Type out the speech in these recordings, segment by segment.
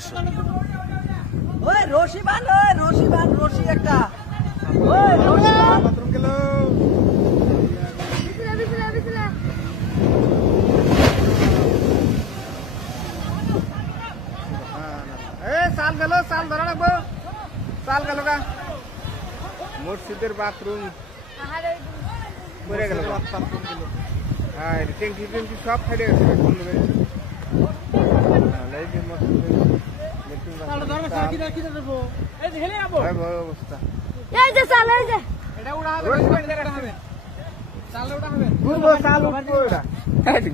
উদ্দেশ্য। ওই রশি বান, ওই রশি বান, রশি একটা। ওই রশি বান। বাথরুম গেল। সাল গেল, সাল ধরা রাখবো। সাল গেল গা মসজিদের বাথরুম পড়ে গেল। হ্যাঁ ট্যাঙ্কি ট্যাঙ্কি সব ফেটে গেছে। অবস্থা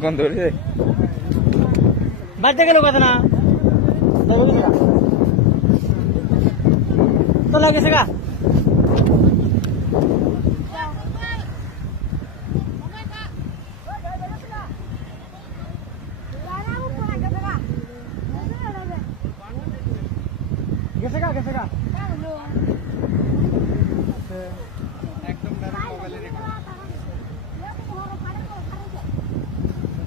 গন্ধ বাড়তে গেল কথা না তো লাগেছে গা গেছে গা গেছে গা একদম মোবাইলে রেখে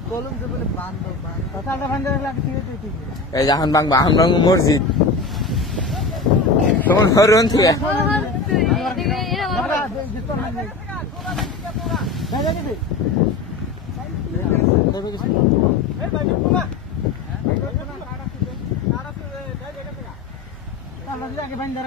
কলম যে বলে বান্ধব কথাটা বান্ধব লাগে ঠিক আছে ঠিক এই যখন বাংবা বাংবা মসজিদ তোমার ঘর রন থেকে আগে বান্ধব